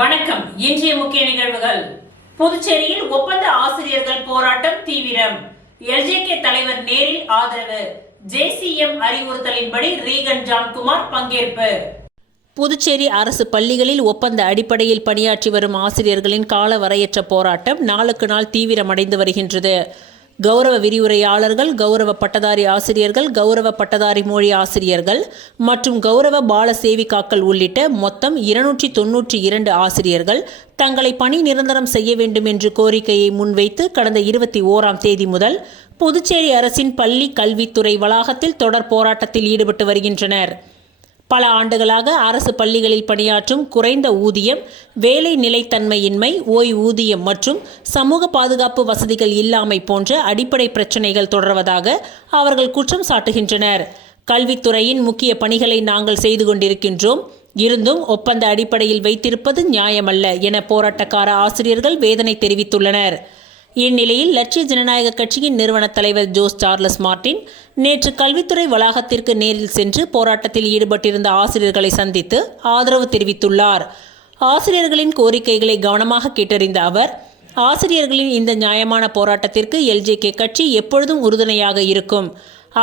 வணக்கம். இன்றைய முக்கிய நிகழ்வுகள். புதுச்சேரியில் ஒப்பந்த ஆசிரியர்கள் போராட்டம் தீவிரம். எல்ஜேகே தலைவர் நேரில் ஆதரவு. ஜேசிஎம் அறிவுறுத்தலின்படி ரீகன் ஜான்குமார் பங்கேற்பு. புதுச்சேரி அரசு பள்ளிகளில் ஒப்பந்த அடிப்படையில் பணியாற்றி வரும் ஆசிரியர்களின் காலவரையற்ற போராட்டம் நாளுக்கு நாள் தீவிரமடைந்து வருகின்றது. கௌரவ விரிவுரையாளர்கள், கௌரவ பட்டதாரி ஆசிரியர்கள், கௌரவ பட்டதாரி மொழி ஆசிரியர்கள் மற்றும் கௌரவ பால சேவிகாக்கள் உள்ளிட்ட மொத்தம் 292 ஆசிரியர்கள் தங்களை பணி நிரந்தரம் செய்ய வேண்டும் என்று கோரிக்கையை முன்வைத்து கடந்த 21ஆம் தேதி முதல் புதுச்சேரி அரசின் பள்ளி கல்வித்துறை வளாகத்தில் தொடர் போராட்டத்தில் ஈடுபட்டு வருகின்றனர். பல ஆண்டுகளாக அரசு பள்ளிகளில் பணியாற்றும் குறைந்த ஊதியம், வேலை நிலைத்தன்மையின்மை, ஓய்வூதியம் மற்றும் சமூக பாதுகாப்பு வசதிகள் இல்லாமை போன்ற அடிப்படை பிரச்சினைகள் தொடர்வதாக அவர்கள் குற்றம் சாட்டுகின்றனர். கல்வித்துறையின் முக்கிய பணிகளை நாங்கள் செய்து கொண்டிருக்கின்றோம், இருந்தும் ஒப்பந்த அடிப்படையில் வைத்திருப்பது நியாயமல்ல என போராட்டக்கார ஆசிரியர்கள் வேதனை தெரிவித்துள்ளனர். இந்நிலையில் லட்சிய ஜனநாயக கட்சியின் நிறுவன தலைவர் ஜோஸ் சார்லஸ் மார்டின் நேற்று கல்வித்துறை வளாகத்திற்கு நேரில் சென்று போராட்டத்தில் ஈடுபட்டிருந்த ஆசிரியர்களை சந்தித்து ஆதரவு தெரிவித்துள்ளார். ஆசிரியர்களின் கோரிக்கைகளை கவனமாக கேட்டறிந்த அவர், ஆசிரியர்களின் இந்த நியாயமான போராட்டத்திற்கு எல்ஜேகே கட்சி எப்பொழுதும் உறுதுணையாக இருக்கும்,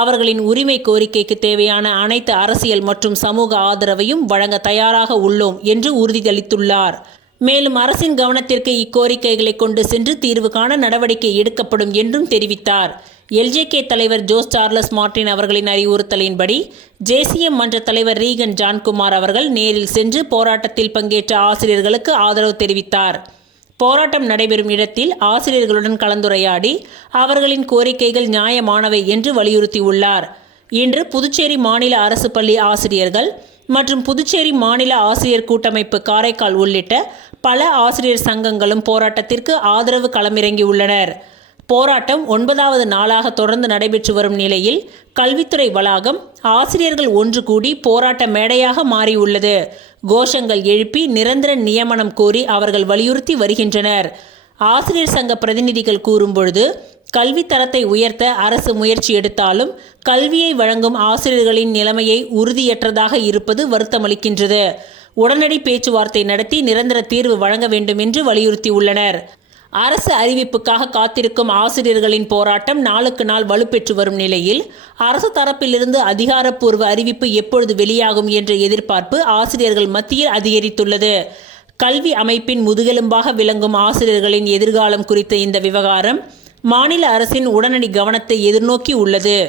அவர்களின் உரிமை கோரிக்கைக்கு தேவையான அனைத்து அரசியல் மற்றும் சமூக ஆதரவையும் வழங்க தயாராக உள்ளோம் என்று உறுதியளித்துள்ளார். மேலும் அரசின் கவனத்திற்கு இக்கோரிக்கைகளை கொண்டு சென்று தீர்வு காண நடவடிக்கை எடுக்கப்படும் என்றும் தெரிவித்தார். எல்ஜேகே தலைவர் ஜோஸ் சார்லஸ் மார்டின் அவர்களின் அறிவுறுத்தலின்படி ஜேசிஎம் மன்ற தலைவர் ரீகன் ஜான்குமார் அவர்கள் நேரில் சென்று போராட்டத்தில் பங்கேற்ற ஆசிரியர்களுக்கு ஆதரவு தெரிவித்தார். போராட்டம் நடைபெறும் இடத்தில் ஆசிரியர்களுடன் கலந்துரையாடி அவர்களின் கோரிக்கைகள் நியாயமானவை என்று வலியுறுத்தியுள்ளார். இன்று புதுச்சேரி மாநில அரசு பள்ளி ஆசிரியர்கள் மற்றும் புதுச்சேரி மாநில ஆசிரியர் கூட்டமைப்பு காரைக்கால் உள்ளிட்ட பல ஆசிரியர் சங்கங்களும் போராட்டத்திற்கு ஆதரவு களமிறங்கியுள்ளனர். போராட்டம் 9வது நாளாக தொடர்ந்து நடைபெற்று வரும் நிலையில் கல்வித்துறை வளாகம் ஆசிரியர்கள் ஒன்று கூடி போராட்ட மேடையாக மாறியுள்ளது. கோஷங்கள் எழுப்பி நிரந்தர நியமனம் கோரி அவர்கள் வலியுறுத்தி வருகின்றனர். ஆசிரியர் சங்க பிரதிநிதிகள் கூறும்பொழுது, கல்வி தரத்தை உயர்த்த அரசு முயற்சி எடுத்தாலும் கல்வியை வழங்கும் ஆசிரியர்களின் நிலைமையை உறுதியற்றதாக இருப்பது வருத்தமளிக்கின்றது. உடனடி பேச்சுவார்த்தை நடத்தி நிரந்தர தீர்வு வழங்க வேண்டும் என்று வலியுறுத்தியுள்ளனர். அரசு அறிவிப்புக்காக காத்திருக்கும் ஆசிரியர்களின் போராட்டம் நாளுக்கு நாள் வலுப்பெற்று வரும் நிலையில் அரசு தரப்பிலிருந்து அதிகாரப்பூர்வ அறிவிப்பு எப்பொழுது வெளியாகும் என்ற எதிர்பார்ப்பு ஆசிரியர்கள் மத்தியில் அதிகரித்துள்ளது. கல்வி அமைப்பின் முதுகெலும்பாக விளங்கும் ஆசிரியர்களின் எதிர்காலம் குறித்த இந்த விவகாரம் மாநில அரசின் உடனடி கவனத்தை எதிர்நோக்கி உள்ளது.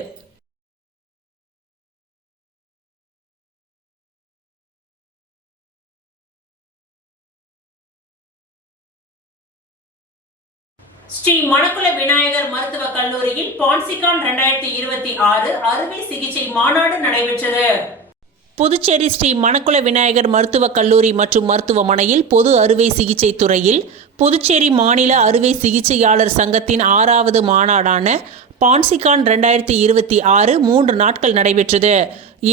ஸ்ரீ மணக்குள விநாயகர் மருத்துவக் கல்லூரியில் பான்சிகான் 2026 அறுவை சிகிச்சை மாநாடு நடைபெற்றது. புதுச்சேரி ஸ்ரீ மணக்குள விநாயகர் மருத்துவக் கல்லூரி மற்றும் மருத்துவமனையில் பொது அறுவை சிகிச்சை துறையில் புதுச்சேரி மாநில அறுவை சிகிச்சையாளர் சங்கத்தின் 6வது மாநாடான பான்சிகான் 2026 3 நாட்கள் நடைபெற்றது.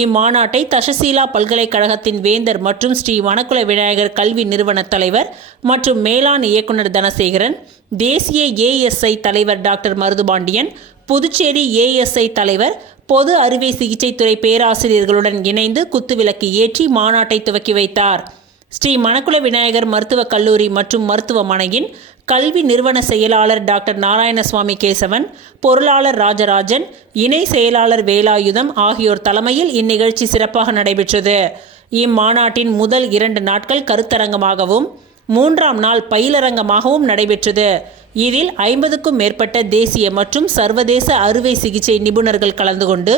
இம்மாநாட்டை தஷசீலா பல்கலைக்கழகத்தின் வேந்தர் மற்றும் ஸ்ரீ மணக்குள விநாயகர் கல்வி நிறுவன தலைவர் மற்றும் மேலாண் இயக்குனர் தனசேகரன், தேசிய ஏஎஸ்ஐ தலைவர் டாக்டர் மருதுபாண்டியன், புதுச்சேரி ஏஎஸ்ஐ தலைவர், பொது அறுவை சிகிச்சை துறை பேராசிரியர்களுடன் இணைந்து குத்துவிளக்கு ஏற்றி மாநாட்டை துவக்கி வைத்தார். ஸ்ரீ மணக்குள விநாயகர் மருத்துவக் கல்லூரி மற்றும் மருத்துவமனையின் கல்வி நிறுவன செயலாளர் டாக்டர் நாராயணசுவாமி கேசவன், பொருளாளர் ராஜராஜன், இணை செயலாளர் வேலாயுதம் ஆகியோர் தலைமையில் இந்நிகழ்ச்சி சிறப்பாக நடைபெற்றது. இம்மாநாட்டின் முதல் 2 நாட்கள் கருத்தரங்கமாகவும் 3ஆம் நாள் பயிலரங்கமாகவும் நடைபெற்றது. இதில் 50க்கும் மேற்பட்ட தேசிய மற்றும் சர்வதேச அறுவை சிகிச்சை நிபுணர்கள் கலந்து கொண்டு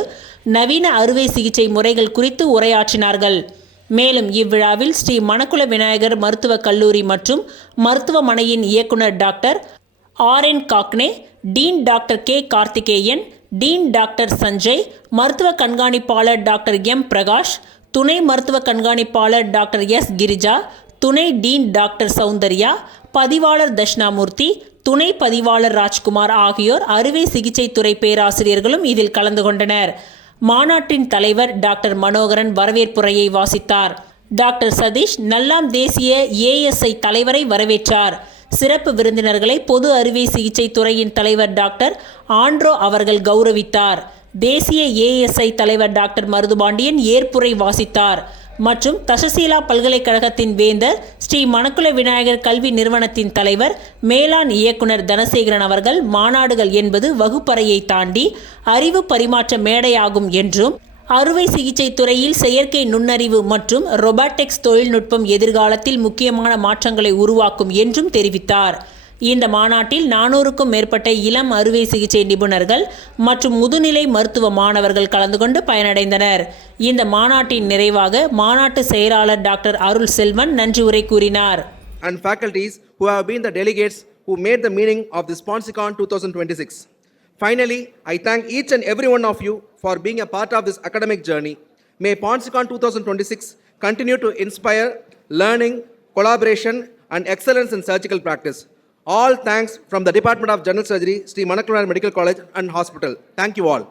நவீன அறுவை சிகிச்சை முறைகள் குறித்து உரையாற்றினார்கள். மேலும் இவ்விழாவில் ஸ்ரீ மணக்குள விநாயகர் மருத்துவக் கல்லூரி மற்றும் மருத்துவமனையின் இயக்குனர் டாக்டர் RN காக்னே, dean doctor K Karthikeyan, dean doctor Sanjay, மருத்துவ கண்காணிப்பாளர் டாக்டர் M பிரகாஷ், துணை மருத்துவ கண்காணிப்பாளர் டாக்டர் S கிரிஜா, துணை டீன் டாக்டர் சௌந்தர்யா, பதிவாளர் தட்சிணாமூர்த்தி, துணை பதிவாளர் ராஜ்குமார் ஆகியோர் அறுவை சிகிச்சை துறை பேராசிரியர்களும் இதில் கலந்து கொண்டனர். மாநாட்டின் தலைவர் டாக்டர் மனோகரன் வரவேற்புரையை வாசித்தார். டாக்டர் சதீஷ் நல்லாம் தேசிய ஏஎஸ்ஐ தலைவரை வரவேற்றார். சிறப்பு விருந்தினர்களை பொது அறுவை சிகிச்சை துறையின் தலைவர் டாக்டர் ஆண்ட்ரோ அவர்கள் கௌரவித்தார். தேசிய ஏஎஸ்ஐ தலைவர் டாக்டர் மருதுபாண்டியன் ஏற்புரை வாசித்தார். மற்றும் தசசீலா பல்கலைக்கழகத்தின் வேந்தர் ஸ்ரீ மணக்குள விநாயகர் கல்வி நிறுவனத்தின் தலைவர் மேலாண் இயக்குனர் தனசேகரன் அவர்கள் மாநாடுகள் என்பது வகுப்பறையை தாண்டி அறிவு பரிமாற்ற மேடையாகும் என்றும் அறுவை சிகிச்சை துறையில் செயற்கை நுண்ணறிவு மற்றும் ரொபாட்டிக்ஸ் தொழில்நுட்பம் எதிர்காலத்தில் முக்கியமான மாற்றங்களை உருவாக்கும் என்றும் தெரிவித்தார். இந்த மாநாட்டில் 400க்கும் மேற்பட்ட இளம் அறுவை சிகிச்சை நிபுணர்கள் மற்றும் முதுநிலை மருத்துவ மாணவர்கள் கலந்து கொண்டு பயனடைந்தனர். இந்த மாநாட்டின் நிறைவாக மாநாட்டு செயலாளர் டாக்டர் அருள் செல்வன் நன்றி உரை கூறினார். And faculties who have been the delegates who made the meaning of this PonsiCon 2026. Finally, I thank each and every one of you for being a part of this academic journey. May PonsiCon 2026 continue to inspire learning, collaboration, and excellence in surgical practice. All thanks from the Department of General Surgery, Sri Manakula Medical College and Hospital. Thank you all.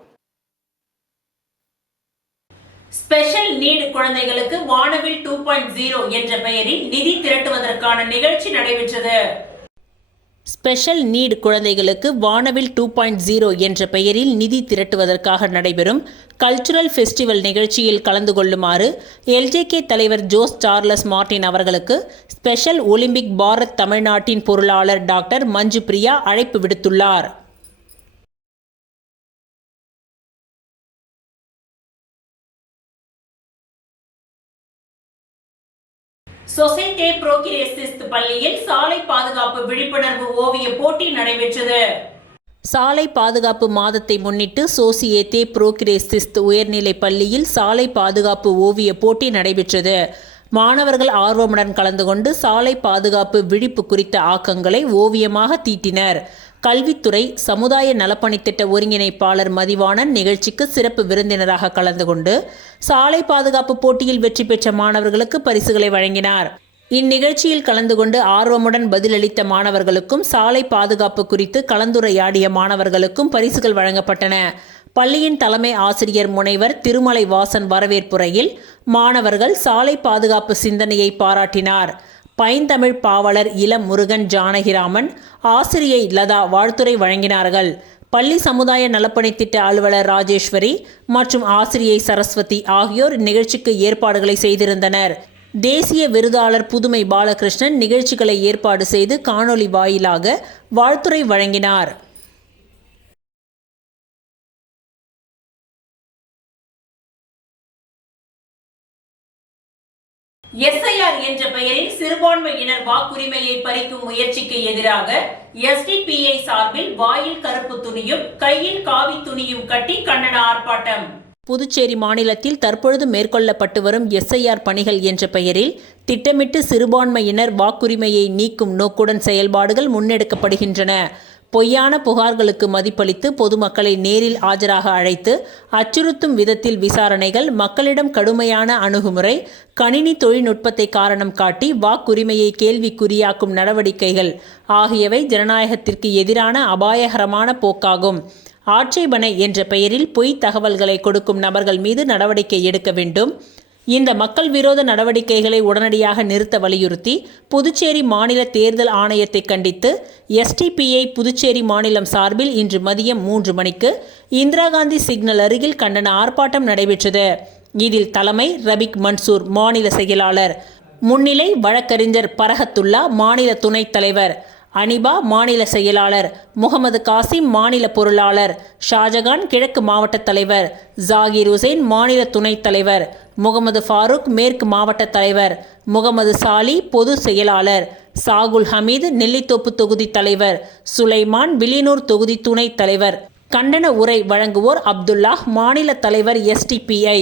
Special need குழந்தைகளுக்கு வானவில் 2.0 என்ற பெயரில் நிதி திரட்டுவதற்கான நிகழ்ச்சி நடைபெற்றது. Special need குழந்தைகளுக்கு வானவில் 2.0 என்ற பெயரில் நிதி திரட்டுவதற்காக நடைபெறும் கல்ச்சுரல் ஃபெஸ்டிவல் நிகழ்ச்சியில் கலந்து கொள்ளுமாறு எல்ஜேகே தலைவர் ஜோஸ் சார்லஸ் மார்டின் அவர்களுக்கு ஸ்பெஷல் ஒலிம்பிக் பாரத் தமிழ்நாட்டின் பொருளாளர் டாக்டர் மஞ்சு பிரியா அழைப்பு விடுத்துள்ளார். சொசைட்டே புரோகிரேசிஸ்ட் பள்ளியில் சாலை பாதுகாப்பு விழிப்புணர்வு ஓவிய போட்டி நடைபெற்றது. சாலை பாதுகாப்பு மாதத்தை முன்னிட்டு சோசியேத்தே புரோகிரேசிஸ்ட் உயர்நிலை பள்ளியில் சாலை பாதுகாப்பு ஓவிய போட்டி நடைபெற்றது. மாணவர்கள் ஆர்வமுடன் கலந்து கொண்டு சாலை பாதுகாப்பு விழிப்பு குறித்த ஆக்கங்களை ஓவியமாக தீட்டினர். கல்வித்துறை சமுதாய நலப்பணித்திட்ட ஒருங்கிணைப்பாளர் மதிவாணன் நிகழ்ச்சிக்கு சிறப்பு விருந்தினராக கலந்து கொண்டு சாலை பாதுகாப்பு போட்டியில் வெற்றி பெற்ற மாணவர்களுக்கு பரிசுகளை வழங்கினார். இந்நிகழ்ச்சியில் கலந்து கொண்டு ஆர்வமுடன் பதிலளித்த மாணவர்களுக்கும் சாலை பாதுகாப்பு குறித்து கலந்துரையாடிய மாணவர்களுக்கும் பரிசுகள் வழங்கப்பட்டன. பள்ளியின் தலைமை ஆசிரியர் முனைவர் திருமலை வாசன் வரவேற்புரையில் மாணவர்கள் சாலை பாதுகாப்பு சிந்தனையை பாராட்டினார். பைந்தமிழ் பாவலர் இளம் முருகன் ஜானகிராமன், ஆசிரியை லதா வாழ்த்துரை வழங்கினார்கள். பள்ளி சமுதாய நலப்பணித்திட்ட அலுவலர் ராஜேஸ்வரி மற்றும் ஆசிரியை சரஸ்வதி ஆகியோர் நிகழ்ச்சிக்கு ஏற்பாடுகளை செய்திருந்தனர். தேசிய விருதாளர் புதுமை பாலகிருஷ்ணன் நிகழ்ச்சிகளை ஏற்பாடு செய்து காணொலி வாயிலாக வாழ்த்துரை வழங்கினார். SIR என்ற பெயரில் சிறுபான்மையினர் வாக்குரிமையை பறிக்கும் முயற்சிக்கு எதிராக SDPI சார்பில் வாயில் கருப்பு துணியும் கையில் காவி துணியும் கட்டி கண்டன ஆர்ப்பாட்டம். புதுச்சேரி மாநிலத்தில் தற்பொழுது மேற்கொள்ளப்பட்டு வரும் SIR பணிகள் என்ற பெயரில் திட்டமிட்டு சிறுபான்மையினர் வாக்குரிமையை நீக்கும் நோக்குடன் செயல்பாடுகள் முன்னெடுக்கப்படுகின்றன. பொய்யான புகார்களுக்கு மதிப்பளித்து பொதுமக்களை நேரில் ஆஜராக அழைத்து அச்சுறுத்தும் விதத்தில் விசாரணைகள், மக்களிடம் கடுமையான அணுகுமுறை, கணினி தொழில்நுட்பத்தை காரணம் காட்டி வாக்குரிமையை கேள்விக்குறியாக்கும் நடவடிக்கைகள் ஆகியவை ஜனநாயகத்திற்கு எதிரான அபாயகரமான போக்காகும். ஆட்சேபனை என்ற பெயரில் பொய் தகவல்களை கொடுக்கும் நபர்கள் மீது நடவடிக்கை எடுக்க வேண்டும். இந்த மக்கள் விரோத நடவடிக்கைகளை உடனடியாக நிறுத்த வலியுறுத்தி புதுச்சேரி மாநில தேர்தல் ஆணையத்தை கண்டித்து SDPI புதுச்சேரி மாநிலம் சார்பில் இன்று மதியம் 3 மணிக்கு இந்திரா காந்தி சிக்னல் அருகில் கண்டன ஆர்ப்பாட்டம் நடைபெற்றது. இதில் தலைமை ரபிக் மன்சூர் மாநில செயலாளர், முன்னிலை வழக்கறிஞர் பரஹத்துல்லா மாநில துணைத் தலைவர், அனிபா மாநில செயலாளர், முகமது காசிம் மாநில பொருளாளர், ஷாஜகான் கிழக்கு மாவட்ட தலைவர், ஜாகிர் உசேன் மாநில துணைத் தலைவர், முகமது ஃபாரூக் மேற்கு மாவட்ட தலைவர், முகமது சாலி பொது செயலாளர், சாகுல் ஹமீது நெல்லித்தோப்பு தொகுதி தலைவர், சுலைமான் வில்லியனூர் தொகுதி துணைத் தலைவர். கண்டன உரை வழங்குவோர் அப்துல்லா மாநில தலைவர் SDPI,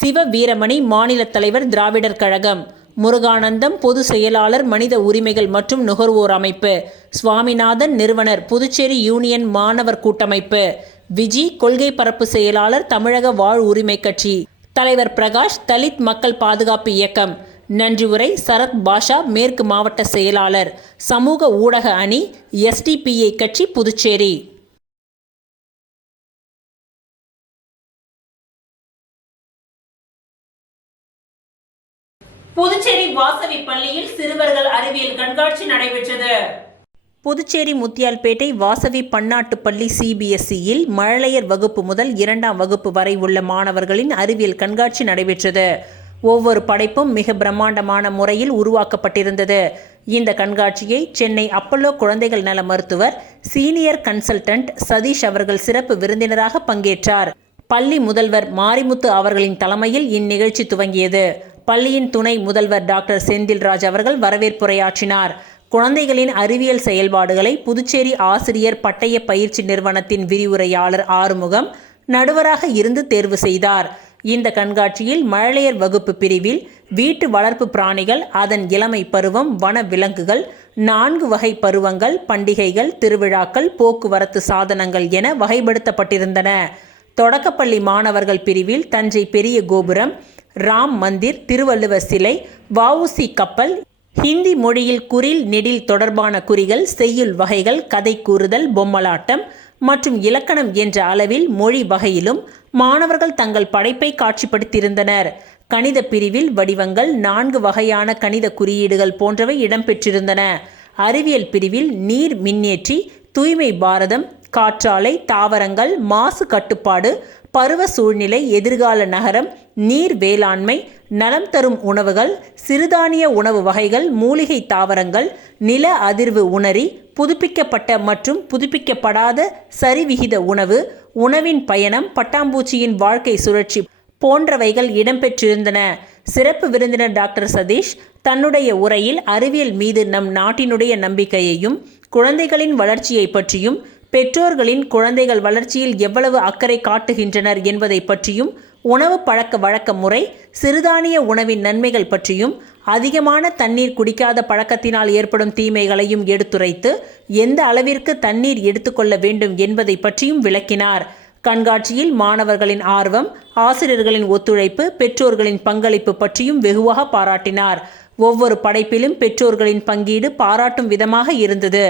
சிவ வீரமணி மாநில தலைவர் திராவிடர் கழகம், முருகானந்தம் பொது செயலாளர் மனித உரிமைகள் மற்றும் நுகர்வோர் அமைப்பு, சுவாமிநாதன் நிறுவனர் புதுச்சேரி யூனியன் மாணவர் கூட்டமைப்பு, விஜி கொள்கை பரப்பு செயலாளர் தமிழக வாழ் உரிமை கட்சி, தலைவர் பிரகாஷ் தலித் மக்கள் பாதுகாப்பு இயக்கம். நன்றி உரை சரத் பாஷா மேற்கு மாவட்ட செயலாளர், சமூக ஊடக அணி SDPI கட்சி புதுச்சேரி. புதுச்சேரி வாசவி பள்ளியில் சிறுவர்கள் அறிவியல் கண்காட்சி நடைபெற்றது. புதுச்சேரி முத்தியால்பேட்டை வாசவி பன்னாட்டு பள்ளி CBSEயில் மழலையர் வகுப்பு முதல் 2ஆம் வகுப்பு வரை உள்ள மாணவர்களின் அறிவியல் கண்காட்சி நடைபெற்றது. ஒவ்வொரு படைப்பும் மிக பிரம்மாண்டமான முறையில் உருவாக்கப்பட்டிருந்தது. இந்த கண்காட்சியை சென்னை அப்பல்லோ குழந்தைகள் நல மருத்துவர் சீனியர் கன்சல்டன்ட் சதீஷ் அவர்கள் சிறப்பு விருந்தினராக பங்கேற்றார். பள்ளி முதல்வர் மாரிமுத்து அவர்களின் தலைமையில் இந்நிகழ்ச்சி துவங்கியது. பள்ளியின் துணை முதல்வர் டாக்டர் செந்தில்ராஜ் அவர்கள் வரவேற்புரையாற்றினார். குழந்தைகளின் அறிவியல் செயல்பாடுகளை புதுச்சேரி ஆசிரியர் பட்டய பயிற்சி நிறுவனத்தின் விரிவுரையாளர் ஆறுமுகம் நடுவராக இருந்து தேர்வு செய்தார். இந்த கண்காட்சியில் மழலையர் வகுப்பு பிரிவில் வீட்டு வளர்ப்பு பிராணிகள், அதன் இளமை பருவம், வன விலங்குகள், 4 வகை பருவங்கள், பண்டிகைகள், திருவிழாக்கள், போக்குவரத்து சாதனங்கள் என வகைப்படுத்தப்பட்டிருந்தன. தொடக்கப்பள்ளி மாணவர்கள் பிரிவில் தஞ்சை பெரிய கோபுரம், ராம் மந்திர், திருவள்ளுவர் சிலை, வஉசி கப்பல், ஹிந்தி மொழியில் குறில் நெடில் தொடர்பான குறிகள், செய்யுள் வகைகள், கதை கூறுதல், பொம்மலாட்டம் மற்றும் இலக்கணம் என்ற அளவில் மொழி வகையிலும் மாணவர்கள் தங்கள் படைப்பை காட்சிப்படுத்தியிருந்தனர். கணித பிரிவில் வடிவங்கள், 4 வகையான கணித குறியீடுகள் போன்றவை இடம்பெற்றிருந்தன. அறிவியல் பிரிவில் நீர் மின்னேற்றி, தூய்மை பாரதம், காற்றாலை, தாவரங்கள், மாசு கட்டுப்பாடு, பருவ சூழ்நிலை, எதிர்கால நகரம், நீர் வேளாண்மை, நலம் தரும் உணவுகள், சிறுதானிய உணவு வகைகள், மூலிகை தாவரங்கள், நில அதிர்வு உணரி, புதுப்பிக்கப்பட்ட மற்றும் புதுப்பிக்கப்படாத சரிவிகித உணவு, உணவின் பயணம், பட்டாம்பூச்சியின் வாழ்க்கை சுழற்சி போன்றவைகள் இடம்பெற்றிருந்தன. சிறப்பு விருந்தினர் டாக்டர் சதீஷ் தன்னுடைய உரையில் அறிவியல் மீது நம் நாட்டினுடைய நம்பிக்கையையும், குழந்தைகளின் வளர்ச்சியை பற்றியும், பெற்றோர்களின் குழந்தைகள் வளர்ச்சியில் எவ்வளவு அக்கறை காட்டுகின்றனர் என்பதை பற்றியும், உணவு பழக்க வழக்க முறை, சிறுதானிய உணவின் நன்மைகள் பற்றியும், அதிகமான தண்ணீர் குடிக்காத பழக்கத்தினால் ஏற்படும் தீமைகளையும் எடுத்துரைத்து எந்த அளவிற்கு தண்ணீர் எடுத்துக்கொள்ள வேண்டும் என்பதை பற்றியும் விளக்கினார். கண்காட்சியில் மாணவர்களின் ஆர்வம், ஆசிரியர்களின் ஒத்துழைப்பு, பெற்றோர்களின் பங்களிப்பு பற்றியும் வெகுவாக பாராட்டினார். ஒவ்வொரு படைப்பிலும் பெற்றோர்களின் பங்கீடு பாராட்டும் விதமாக இருந்தது.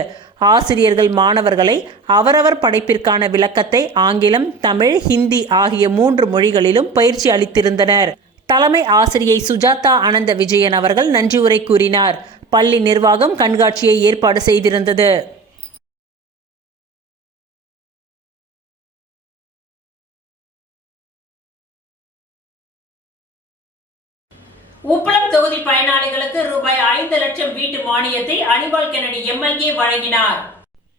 ஆசிரியர்கள் மாணவர்களை அவரவர் படைப்பிற்கான விளக்கத்தை ஆங்கிலம், தமிழ், ஹிந்தி ஆகிய 3 மொழிகளிலும் பயிற்சி அளித்திருந்தனர். தலைமை ஆசிரியை சுஜாதா அனந்த விஜயன் அவர்கள் நன்றி உரை கூறினார். பள்ளி நிர்வாகம் கண்காட்சியை ஏற்பாடு செய்திருந்தது. உப்பளம் தொகுதி பயனாளிகளுக்கு ரூபாய் 5 லட்சம் வீட்டு மானியத்தை அனிபால் கென்னடி எம்எல்ஏ வழங்கினார்.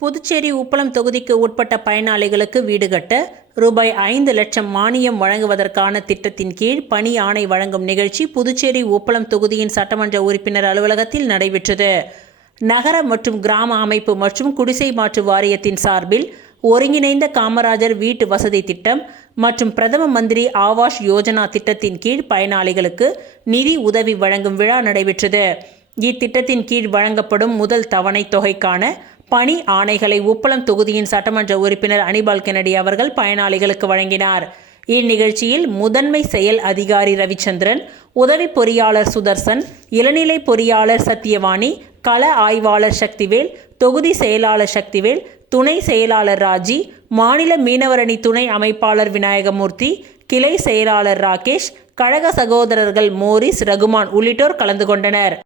புதுச்சேரி உப்பளம் தொகுதிக்கு உட்பட்ட பயனாளிகளுக்கு வீடு கட்ட ரூபாய் 5 லட்சம் மானியம் வழங்குவதற்கான திட்டத்தின் கீழ் பணி ஆணை வழங்கும் நிகழ்ச்சி புதுச்சேரி உப்பளம் தொகுதியின் சட்டமன்ற உறுப்பினர் அலுவலகத்தில் நடைபெற்றது. நகர மற்றும் கிராம அமைப்பு மற்றும் குடிசை மாற்று வாரியத்தின் சார்பில் ஒருங்கிணைந்த காமராஜர் வீட்டு வசதி திட்டம் மற்றும் பிரதம மந்திரி ஆவாஸ் யோஜனா திட்டத்தின் கீழ் பயனாளிகளுக்கு நிதி உதவி வழங்கும் விழா நடைபெற்றது. இத்திட்டத்தின் கீழ் வழங்கப்படும் முதல் தவணை தொகைக்கான பணி ஆணைகளை உப்பளம் தொகுதியின் சட்டமன்ற உறுப்பினர் அனிபால் கென்னடி அவர்கள் பயனாளிகளுக்கு வழங்கினார். இந்நிகழ்ச்சியில் முதன்மை செயல் அதிகாரி ரவிச்சந்திரன், உதவி பொறியாளர் சுதர்சன், இளநிலை பொறியாளர் சத்தியவாணி, கள ஆய்வாளர் சக்திவேல், தொகுதி செயலாளர் சக்திவேல், துணை செயலாளர் ராஜி, மாநில மீனவரணி துணை அமைப்பாளர் விநாயகமூர்த்தி, கிளை செயலாளர் ராகேஷ், கழக சகோதரர்கள் மோரிஸ், ரகுமான் உள்ளிட்டோர் கலந்து கொண்டனர்.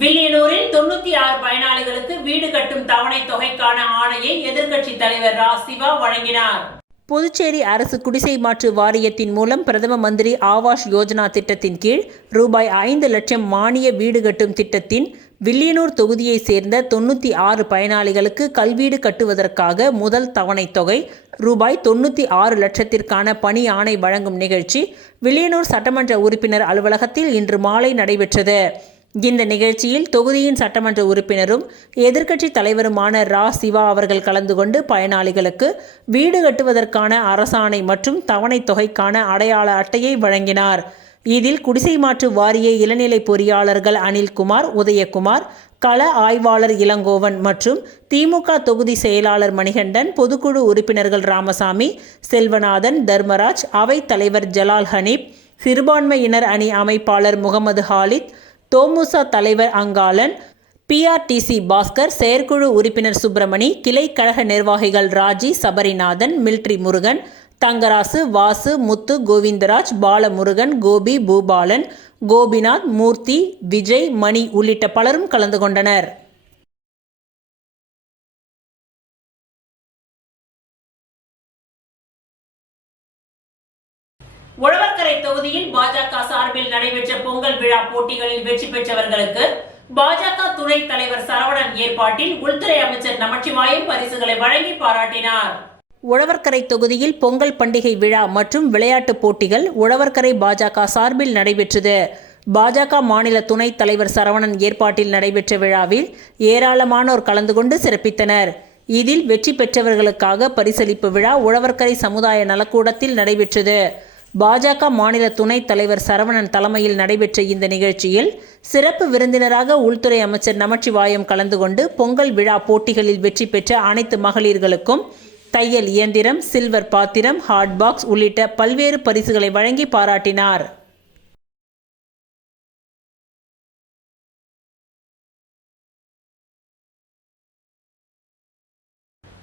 வில்லியனூரில் 96 பயனாளிகளுக்கு வீடு கட்டும் தவணை தொகைக்கான ஆணையை எதிர்க்கட்சி தலைவர் ரா சிவா வழங்கினார். புதுச்சேரி அரசு குடிசை மாற்று வாரியத்தின் மூலம் பிரதம மந்திரி ஆவாஸ் யோஜனா திட்டத்தின் கீழ் ரூபாய் 5 லட்சம் மானிய வீடு கட்டும் திட்டத்தின் வில்லியனூர் தொகுதியை சேர்ந்த 96 பயனாளிகளுக்கு கல்வீடு கட்டுவதற்காக முதல் தவணை தொகை ரூபாய் 96 லட்சத்திற்கான பணி ஆணை வழங்கும் நிகழ்ச்சி வில்லியனூர் சட்டமன்ற உறுப்பினர் அலுவலகத்தில் இன்று மாலை நடைபெற்றது. இந்த நிகழ்ச்சியில் தொகுதியின் சட்டமன்ற உறுப்பினரும் எதிர்க்கட்சி தலைவருமான ரா சிவா அவர்கள் கலந்து கொண்டு பயனாளிகளுக்கு வீடு கட்டுவதற்கான அரசாணை மற்றும் தவணை தொகைக்கான அடையாள அட்டையை வழங்கினார். இதில் குடிசை மாற்று வாரிய இளநிலை பொறியாளர்கள் அனில்குமார், உதயகுமார், கள ஆய்வாளர் இளங்கோவன் மற்றும் திமுக தொகுதி செயலாளர் மணிகண்டன், பொதுக்குழு உறுப்பினர்கள் ராமசாமி, செல்வநாதன், தர்மராஜ், அவைத் தலைவர் ஜலால் ஹனீப், சிறுபான்மையினர் அணி அமைப்பாளர் முகமது ஹாலித், தோமுசா தலைவர் அங்காளன், PRTC பாஸ்கர், செயற்குழு உறுப்பினர் சுப்பிரமணி, கிளை கழக நிர்வாகிகள் ராஜி, சபரிநாதன், மில்ட்ரி முருகன், தங்கராசு, வாசு, முத்து, கோவிந்தராஜ், பாலமுருகன், கோபி, பூபாலன், கோபிநாத், மூர்த்தி, விஜய், மணி உள்ளிட்ட பலரும் கலந்து கொண்டனர். உழவர்கரை தொகுதியில் பாஜக சார்பில் நடைபெற்ற பொங்கல் விழா போட்டிகளில் வெற்றி பெற்றவர்களுக்கு பாஜக துணைத் தலைவர் சரவணன் ஏற்பாட்டில் உள்துறை அமைச்சர் நமச்சிவாயம் பரிசுகளை வழங்கி பாராட்டினார். உழவர்கரை தொகுதியில் பொங்கல் பண்டிகை விழா மற்றும் விளையாட்டுப் போட்டிகள் உழவர்கரை பாஜக சார்பில் நடைபெற்றது. பாஜக மாநில துணைத் தலைவர் சரவணன் ஏற்பாட்டில் நடைபெற்ற விழாவில் ஏராளமானோர் கலந்து கொண்டு சிறப்பித்தனர். இதில் வெற்றி பெற்றவர்களுக்காக பரிசளிப்பு விழா உழவர்கரை சமுதாய நலக்கூடத்தில் நடைபெற்றது. பாஜக மாநில துணைத் தலைவர் சரவணன் தலைமையில் நடைபெற்ற இந்த நிகழ்ச்சியில் சிறப்பு விருந்தினராக உள்துறை அமைச்சர் நமச்சிவாயம் கலந்து கொண்டு பொங்கல் விழா போட்டிகளில் வெற்றி பெற்ற அனைத்து மகளிர்களுக்கும் தையல் இயந்திரம், சில்வர் பாத்திரம், ஹாட் பாக்ஸ் உள்ளிட்ட பல்வேறு பரிசுகளை வழங்கி பாராட்டினார்.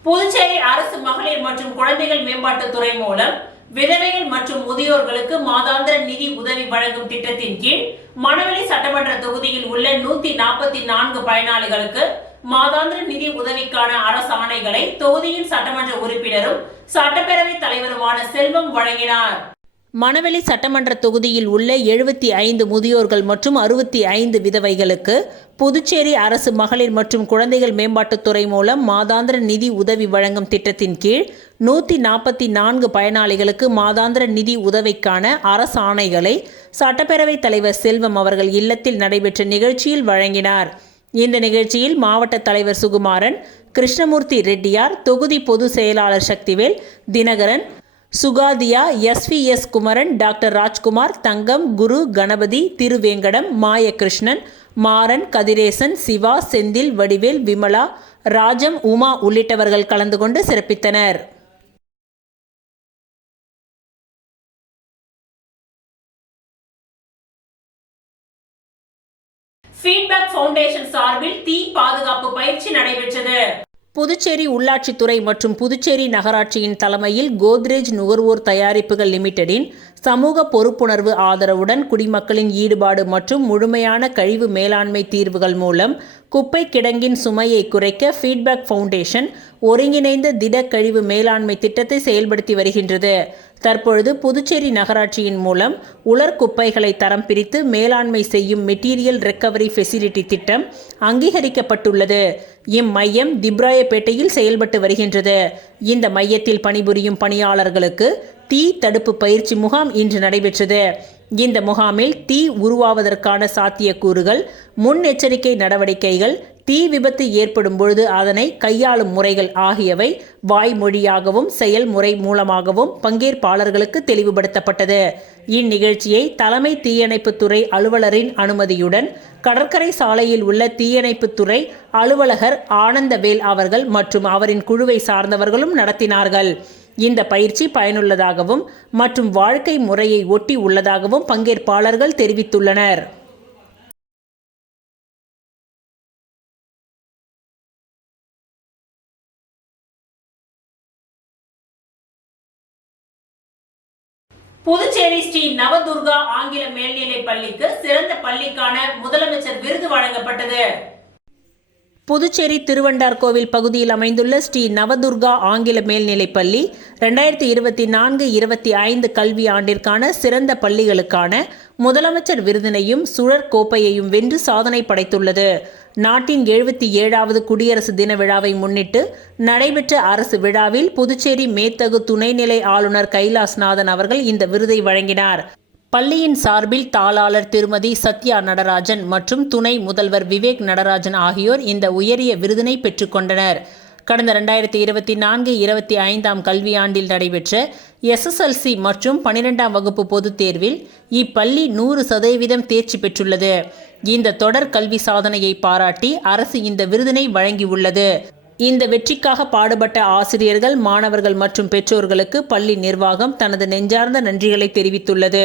புதுச்சேரி அரசு மகளிர் மற்றும் குழந்தைகள் மேம்பாட்டுத்துறை மூலம் விதவைகள் மற்றும் முதியோர்களுக்கு மாதாந்திர நிதி உதவி வழங்கும் திட்டத்தின் கீழ் மணவெளி சட்டமன்ற தொகுதியில் உள்ள 144 பயனாளிகளுக்கு மாதாந்திர நிதி உதவிக்கான அரசாணைகளை தொகுதியின் சட்டமன்ற உறுப்பினரும் சட்டப்பேரவைத் தலைவருமான செல்வம் வழங்கினார். மணவெளி சட்டமன்ற தொகுதியில் உள்ள 75 முதியோர்கள் மற்றும் 65 விதவைகளுக்கு புதுச்சேரி அரசு மகளிர் மற்றும் குழந்தைகள் மேம்பாட்டுத்துறை மூலம் மாதாந்திர நிதி உதவி வழங்கும் திட்டத்தின் கீழ் 144 பயனாளிகளுக்கு மாதாந்திர நிதி உதவிக்கான அரசாணைகளை சட்டப்பேரவைத் தலைவர் செல்வம் அவர்கள் இல்லத்தில் நடைபெற்ற நிகழ்ச்சியில் வழங்கினார். இந்த நிகழ்ச்சியில் மாவட்ட தலைவர் சுகுமாரன், கிருஷ்ணமூர்த்தி ரெட்டியார், தொகுதி பொது செயலாளர் சக்திவேல், தினகரன், சுகாதியா, SVS குமரன், டாக்டர் ராஜ்குமார், தங்கம், குரு, கணபதி, திருவேங்கடம், மாயகிருஷ்ணன், மாறன், கதிரேசன், சிவா, செந்தில், வடிவேல், விமலா, ராஜம், உமா உள்ளிட்டவர்கள் கலந்து கொண்டு சிறப்பித்தனர். ஃபீட்பேக் ஃபவுண்டேஷன் சார்பில் தீ பாதுகாப்பு பயிற்சி நடைபெற்றது. புதுச்சேரி உள்ளாட்சித்துறை மற்றும் புதுச்சேரி நகராட்சியின் தலைமையில் கோத்ரேஜ் நுகர்வோர் தயாரிப்புகள் லிமிடெடின் சமூக பொறுப்புணர்வு ஆதரவுடன் குடிமக்களின் ஈடுபாடு மற்றும் முழுமையான கழிவு மேலாண்மை தீர்வுகள் மூலம் குப்பை கிடங்கின் சுமையை குறைக்க ஃபீட்பேக் ஃபவுண்டேஷன் ஒருங்கிணைந்த திட கழிவு மேலாண்மை திட்டத்தை செயல்படுத்தி வருகின்றது. தற்பொழுது புதுச்சேரி நகராட்சியின் மூலம் உலர் குப்பைகளை தரம் பிரித்து மேலாண்மை செய்யும் மெட்டீரியல் ரெக்கவரி ஃபெசிலிட்டி திட்டம் அங்கீகரிக்கப்பட்டுள்ளது. இம்மையம் திப்ராயப்பேட்டையில் செயல்பட்டு வருகின்றது. இந்த மையத்தில் பணிபுரியும் பணியாளர்களுக்கு தீ தடுப்பு பயிற்சி முகாம் இன்று நடைபெற்றது. இந்த முகாமில் தீ உருவாவதற்கான சாத்தியக்கூறுகள், முன்னெச்சரிக்கை நடவடிக்கைகள், தீ விபத்து ஏற்படும் பொழுது அதனை கையாளும் முறைகள் ஆகியவை வாய்மொழியாகவும் செயல்முறை மூலமாகவும் பங்கேற்பாளர்களுக்கு தெளிவுபடுத்தப்பட்டது. இந்நிகழ்ச்சியை தலைமை தீயணைப்புத்துறை அலுவலரின் அனுமதியுடன் கடற்கரை சாலையில் உள்ள தீயணைப்புத்துறை அலுவலகர் ஆனந்தவேல் அவர்கள் மற்றும் அவரின் குழுவை சார்ந்தவர்களும் நடத்தினார்கள். இந்த பயிற்சி பயனுள்ளதாகவும் மற்றும் வாழ்க்கை முறையை ஒட்டி உள்ளதாகவும் பங்கேற்பாளர்கள் தெரிவித்துள்ளனர். புதுச்சேரி ஸ்ரீ நவதுர்கா ஆங்கில மேல்நிலை பள்ளிக்கு சிறந்த பள்ளிக்கான முதலமைச்சர் விருது வழங்கப்பட்டது. புதுச்சேரி திருவண்டார்கோவில் பகுதியில் அமைந்துள்ள ஸ்ரீ நவதுர்கா ஆங்கில மேல்நிலைப்பள்ளி 2024-25 கல்வி ஆண்டிற்கான சிறந்த பள்ளிகளுக்கான முதலமைச்சர் விருதினையும் சுழற் கோப்பையையும் வென்று சாதனை படைத்துள்ளது. நாட்டின் 77வது குடியரசு தின விழாவை முன்னிட்டு நடைபெற்ற அரசு விழாவில் புதுச்சேரி மேத்தகு துணைநிலை ஆளுநர் கைலாஸ்நாதன் அவர்கள் இந்த விருதை வழங்கினார். பள்ளியின் சார்பில் தாளாளர் திருமதி சத்யா நடராஜன் மற்றும் துணை முதல்வர் விவேக் நடராஜன் ஆகியோர் இந்த உயரிய விருதினை பெற்றுக்கொண்டனர். கடந்த 2024-25 கல்வியாண்டில் நடைபெற்ற SSLC மற்றும் 12ஆம் வகுப்பு பொதுத் தேர்வில் இப்பள்ளி 100% தேர்ச்சி பெற்றுள்ளது. இந்த தொடர் கல்வி சாதனையை பாராட்டி அரசு இந்த விருதினை வழங்கியுள்ளது. இந்த வெற்றிக்காக பாடுபட்ட ஆசிரியர்கள், மாணவர்கள் மற்றும் பெற்றோர்களுக்கு பள்ளி நிர்வாகம் தனது நெஞ்சார்ந்த நன்றிகளை தெரிவித்துள்ளது.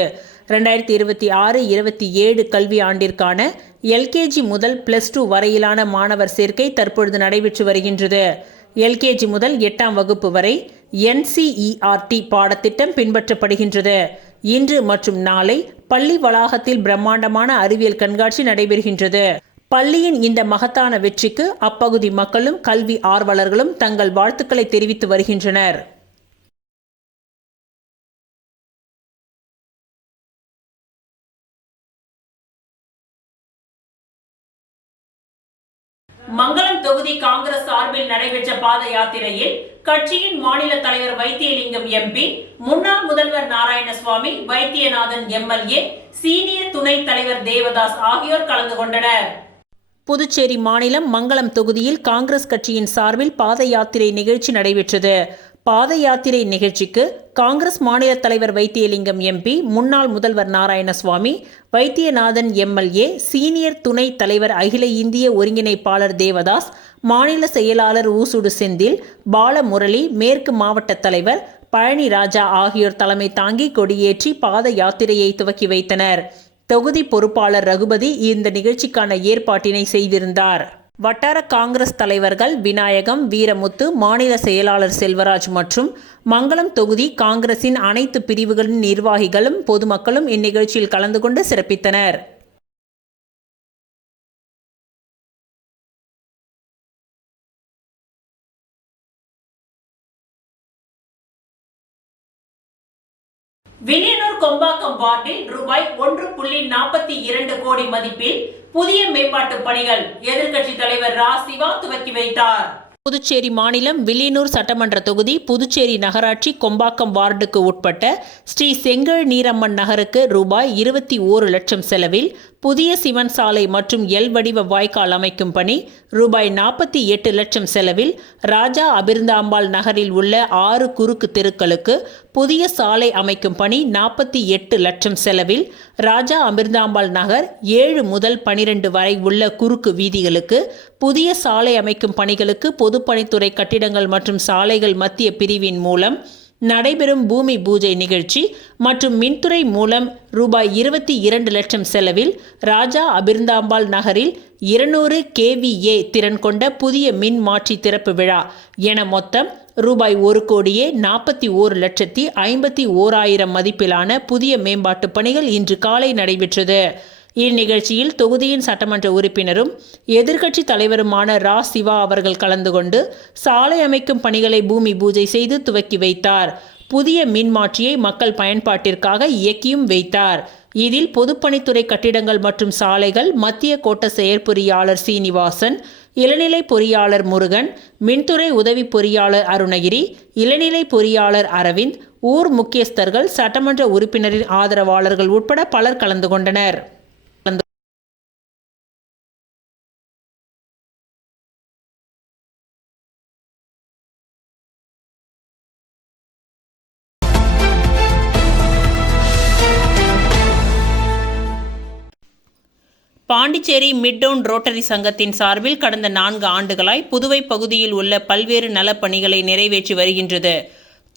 2026-27 கல்வி ஆண்டிற்கான LKG முதல் +2 வரையிலான மாணவர் சேர்க்கை தற்பொழுது நடைபெற்று வருகின்றது. LKG முதல் 8ஆம் வகுப்பு வரை NCERT பாடத்திட்டம் பின்பற்றப்படுகின்றது. இன்று மற்றும் நாளை பள்ளி வளாகத்தில் பிரம்மாண்டமான அறிவியல் கண்காட்சி நடைபெறுகின்றது. பள்ளியின் இந்த மகத்தான வெற்றிக்கு அப்பகுதி மக்களும் கல்வி ஆர்வலர்களும் தங்கள் வாழ்த்துக்களை தெரிவித்து வருகின்றனர். மங்களம் தொகுதி காங்கிரஸ் சார்பில் நடைபெற்ற பாத யாத்திரையில் கட்சியின் மாநில தலைவர் வைத்தியலிங்கம் MP, முன்னாள் முதல்வர் நாராயணசுவாமி, வைத்தியநாதன் MLA, சீனியர் துணைத் தலைவர் தேவதாஸ் ஆகியோர் கலந்து கொண்டனர். புதுச்சேரி மாநிலம் மங்களம் தொகுதியில் காங்கிரஸ் கட்சியின் சார்பில் பாத யாத்திரை நிகழ்ச்சி நடைபெற்றது. பாத யாத்திரை நிகழ்ச்சிக்கு காங்கிரஸ் மாநில தலைவர் வைத்தியலிங்கம் MP, முன்னாள் முதல்வர் நாராயணசுவாமி, வைத்தியநாதன் MLA, சீனியர் துணைத் தலைவர் அகில இந்திய ஒருங்கிணைப்பாளர் தேவதாஸ், மாநில செயலாளர் ஊசுடு செந்தில், பாலமுரளி, மேற்கு மாவட்ட தலைவர் பழனி ராஜா ஆகியோர் தலைமை தாங்கி கொடியேற்றி பாத யாத்திரையை துவக்கி வைத்தனர். தொகுதி பொறுப்பாளர் ரகுபதி இந்த நிகழ்ச்சிக்கான ஏற்பாட்டினை செய்திருந்தார். வட்டார காங்கிரஸ் தலைவர்கள் விநாயகம், வீரமுத்து, மாநில செயலாளர் செல்வராஜ் மற்றும் மங்களம் தொகுதி காங்கிரசின் அனைத்து பிரிவுகளின் நிர்வாகிகளும் பொதுமக்களும் இந்நிகழ்ச்சியில் கலந்து கொண்டு சிறப்பித்தனர். வில்லியனூர் கொம்பாக்கம் வார்டில் ரூபாய் 1.42 கோடி மதிப்பில் புதிய மேம்பாட்டு பணிகள் எதிர்க்கட்சி தலைவர் ரா. சிவா துவக்கி வைத்தார். புதுச்சேரி மாநிலம் வில்லியனூர் சட்டமன்ற தொகுதி புதுச்சேரி நகராட்சி கொம்பாக்கம் வார்டுக்கு உட்பட்ட ஸ்ரீ செங்கல் நீரம்மன் நகருக்கு ரூபாய் 21 லட்சம் செலவில் புதிய சிவன் சாலை மற்றும் எல் வடிவ வாய்க்கால் அமைக்கும் பணி, ரூபாய் 48 லட்சம் செலவில் ராஜா அபிர்ந்தாம்பாள் நகரில் உள்ள 6 குறுக்கு தெருக்களுக்கு புதிய சாலை அமைக்கும் பணி, 48 லட்சம் செலவில் ராஜா அமிர்தாம்பாள் நகர் 7 முதல் 12 வரை உள்ள குறுக்கு வீதிகளுக்கு புதிய சாலை அமைக்கும் பணிகளுக்கு பொதுப்பணித்துறை கட்டிடங்கள் மற்றும் சாலைகள் மத்திய பிரிவின் மூலம் நடைபெறும் பூமி பூஜை நிகழ்ச்சி மற்றும் மின்துறை மூலம் ரூபாய் 22 லட்சம் செலவில் ராஜா அபிர்ந்தாம்பாள் நகரில் 200 kVA திறன் கொண்ட புதிய மின் மாற்றி திறப்பு விழா என மொத்தம் ரூபாய் 1,41,51,000 மதிப்பிலான புதிய மேம்பாட்டு பணிகள் இன்று காலை நடைபெற்றது. இந்நிகழ்ச்சியில் தொகுதியின் சட்டமன்ற உறுப்பினரும் எதிர்க்கட்சி தலைவருமான ரா. சிவா அவர்கள் கலந்து கொண்டு சாலை அமைக்கும் பணிகளை பூமி பூஜை செய்து துவக்கி வைத்தார். புதிய மின்மாற்றியை மக்கள் பயன்பாட்டிற்காக இயக்கியும் வைத்தார். இதில் பொதுப்பணித்துறை கட்டிடங்கள் மற்றும் சாலைகள் மத்திய கோட்ட செயற்பொறியாளர் சீனிவாசன், இளநிலை பொறியாளர் முருகன், மின்துறை உதவி பொறியாளர் அருணகிரி, இளநிலை பொறியாளர் அரவிந்த், ஊர் முக்கியஸ்தர்கள், சட்டமன்ற உறுப்பினரின் ஆதரவாளர்கள் உட்பட பலர் கலந்து கொண்டனர். பாண்டிச்சேரி மிட்டவுன் ரோட்டரி சங்கத்தின் சார்பில் கடந்த 4 ஆண்டுகளாய் புதுவை பகுதியில் உள்ள பல்வேறு நலப்பணிகளை நிறைவேற்றி வருகின்றது.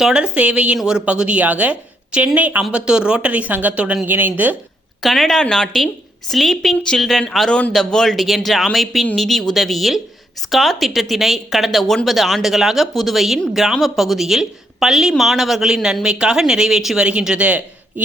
தொடர் சேவையின் ஒரு பகுதியாக சென்னை அம்பத்தூர் ரோட்டரி சங்கத்துடன் இணைந்து கனடா நாட்டின் sleeping children around the world என்ற அமைப்பின் நிதி உதவியில் ஸ்கா திட்டத்தினை கடந்த 9 ஆண்டுகளாக புதுவையின் கிராம பகுதியில் பள்ளி மாணவர்களின் நன்மைக்காக நிறைவேற்றி வருகின்றது.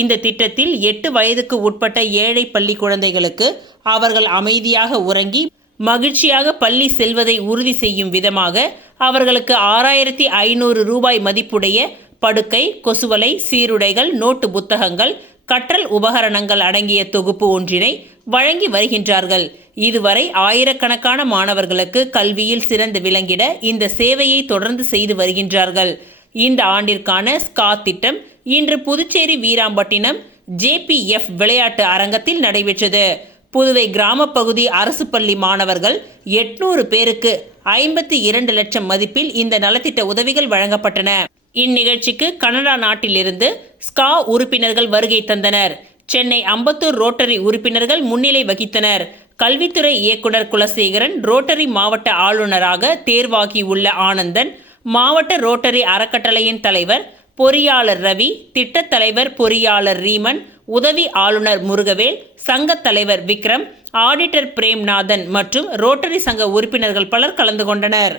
இந்த திட்டத்தில் 8 வயதுக்கு உட்பட்ட ஏழை பள்ளி குழந்தைகளுக்கு அவர்கள் அமைதியாக உறங்கி மகிழ்ச்சியாக பள்ளி செல்வதை உறுதி செய்யும் விதமாக அவர்களுக்கு 6,500 ரூபாய் மதிப்புடைய படுக்கை, கொசுவலை, சீருடைகள், நோட்டு புத்தகங்கள், கற்றல் உபகரணங்கள் அடங்கிய தொகுப்பு ஒன்றினை வழங்கி வருகின்றார்கள். இதுவரை ஆயிரக்கணக்கான மாணவர்களுக்கு கல்வியில் சிறந்து விளங்கிட இந்த சேவையை தொடர்ந்து செய்து வருகின்றார்கள். இந்த ஆண்டிற்கான ஸ்கா திட்டம் இன்று புதுச்சேரி வீராம்பட்டினம் JPF விளையாட்டு அரங்கத்தில் நடைபெற்றது. புதுவை கிராம பகுதி அரசு பள்ளி மாணவர்கள் 800 பேருக்கு 52 லட்சம் மதிப்பில் இந்த நலத்திட்ட உதவிகள் வழங்கப்பட்டன. இந்நிகழ்ச்சிக்கு கனடா நாட்டிலிருந்து ஸ்கா உறுப்பினர்கள் வருகை தந்தனர். சென்னை அம்பத்தூர் ரோட்டரி உறுப்பினர்கள் முன்னிலை வகித்தனர். கல்வித்துறை இயக்குனர் குலசேகரன் ரோட்டரி மாவட்ட ஆளுநராக தேர்வாகியுள்ள ஆனந்தன், மாவட்ட ரோட்டரி அறக்கட்டளையின் தலைவர் பொறியாளர் ரவி, திட்டத் தலைவர் பொறியாளர் ரீமன், உதவி ஆளுநர் முருகவேல், சங்கத் தலைவர் விக்ரம், ஆடிட்டர் பிரேம்நாதன் மற்றும் ரோட்டரி சங்க உறுப்பினர்கள் பலர் கலந்து கொண்டனர்.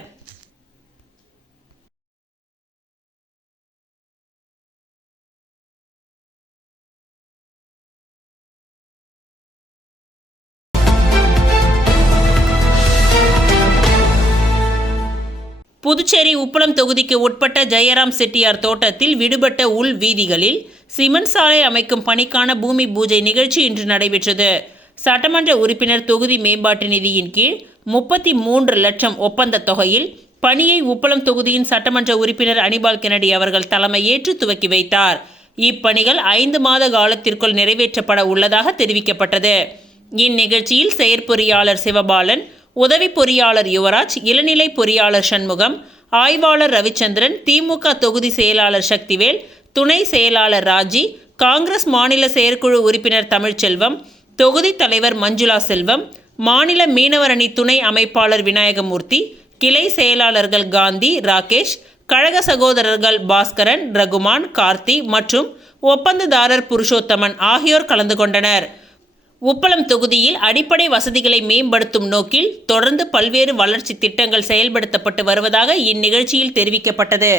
புதுச்சேரி உப்பளம் தொகுதிக்கு உட்பட்ட ஜெயராம் செட்டியார் தோட்டத்தில் விடுபட்ட உள் வீதிகளில் சிமெண்ட் சாலை அமைக்கும் பணிக்கான பூமி பூஜை நிகழ்ச்சி இன்று நடைபெற்றது. சட்டமன்ற உறுப்பினர் தொகுதி மேம்பாட்டு நிதியின் கீழ் 33 லட்சம் ஒப்பந்த தொகையில் பணியை உப்பளம் தொகுதியின் சட்டமன்ற உறுப்பினர் அனிபால் கென்னடி அவர்கள் தலைமையேற்று துவக்கி வைத்தார். இப்பணிகள் 5 மாத காலத்திற்குள் நிறைவேற்றப்பட உள்ளதாக தெரிவிக்கப்பட்டது. இந்நிகழ்ச்சியில் செயற்பொறியாளர் சிவபாலன், உதவி பொறியாளர் யுவராஜ், இளநிலை பொறியாளர் சண்முகம், ஆய்வாளர் ரவிச்சந்திரன், திமுக தொகுதி செயலாளர் சக்திவேல், துணை செயலாளர் ராஜி, காங்கிரஸ் மாநில செயற்குழு உறுப்பினர் தமிழ்ச்செல்வம், தொகுதி தலைவர் மஞ்சுளா செல்வம், மாநில மீனவர் அணி துணை அமைப்பாளர் விநாயகமூர்த்தி, கிளை செயலாளர்கள் காந்தி, ராகேஷ், கழக சகோதரர்கள் பாஸ்கரன், ரகுமான், கார்த்தி மற்றும் ஒப்பந்ததாரர் புருஷோத்தமன் ஆகியோர் கலந்து கொண்டனர். உப்பளம் தொகுதியில் அடிப்படை வசதிகளை மேம்படுத்தும் நோக்கில் தொடர்ந்து பல்வேறு வளர்ச்சி திட்டங்கள் செயல்படுத்தப்பட்டு வருவதாக இந்நிகழ்ச்சியில் தெரிவிக்கப்பட்டது.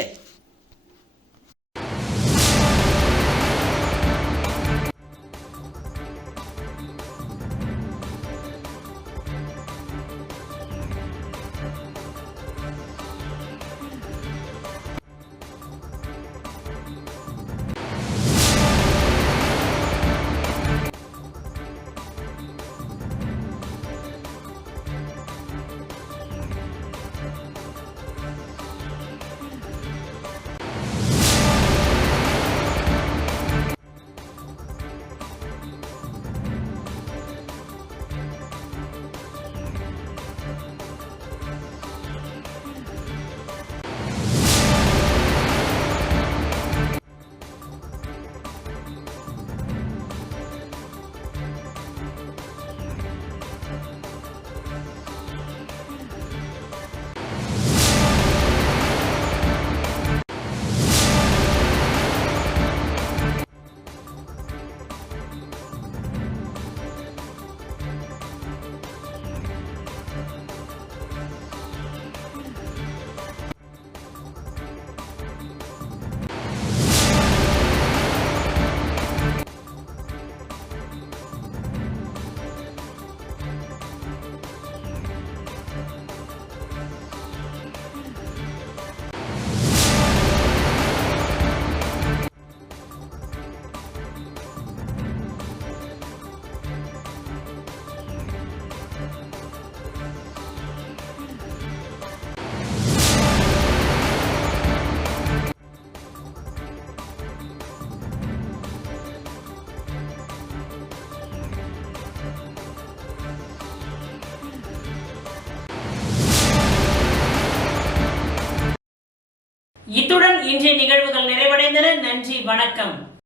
இத்துடன் இன்றைய நிகழ்வுகள் நிறைவடைந்தன. நன்றி, வணக்கம்.